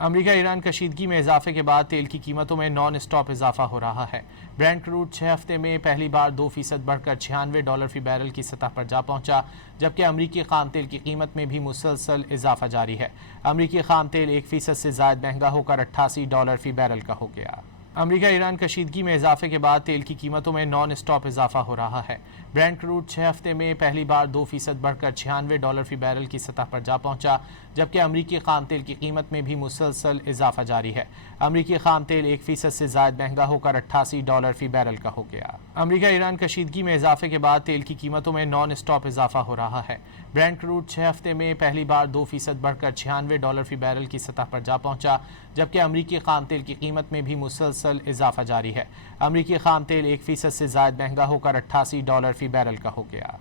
America Iran कशीदगी में इजाफे के बाद तेल की कीमतों में नॉन स्टॉप इजाफा हो रहा है। ब्रेंट क्रूड 6 हफ्ते में पहली बार 2% बढ़कर $96 फी बैरल की सतह पर जा पहुंचा, जबकि अमेरिकी खाम तेल की कीमत में भी मुसलसल इजाफा जारी है। अमेरिकी खाम तेल 1% से ज्यादा महंगा होकर $88 फी बैरल का हो गया। अमेरिका ईरान कशीदगी में इजाफे के बाद तेल की कीमतों में नॉन स्टॉप इजाफा हो रहा है। ब्रेंट क्रूड 6 हफ्ते में पहली बार 2% बढ़कर $96 फी बैरल की सतह पर जा पहुंचा, जबकि अमेरिकी खाम तेल की कीमत में भी मुसलसल इजाफा जारी है। अमेरिकी खाम तेल 1% से ज्यादा महंगा होकर $88 फी बैरल का हो गया। अमेरिका ईरान कशीदगी में इजाफे के बाद तेल की कीमतों में नॉन स्टॉप इजाफा हो रहा है। ब्रेंट क्रूड 6 हफ्ते में पहली बार 2% बढ़कर $96 फी बैरल की सतह पर जा पहुंचा, जबकि अमेरिकी खाम तेल की कीमत में भी मुसलसल इजाफा जारी है। अमेरिकी खाम तेल 1% से ज्यादा महंगा होकर $88 फी बैरल का हो गया।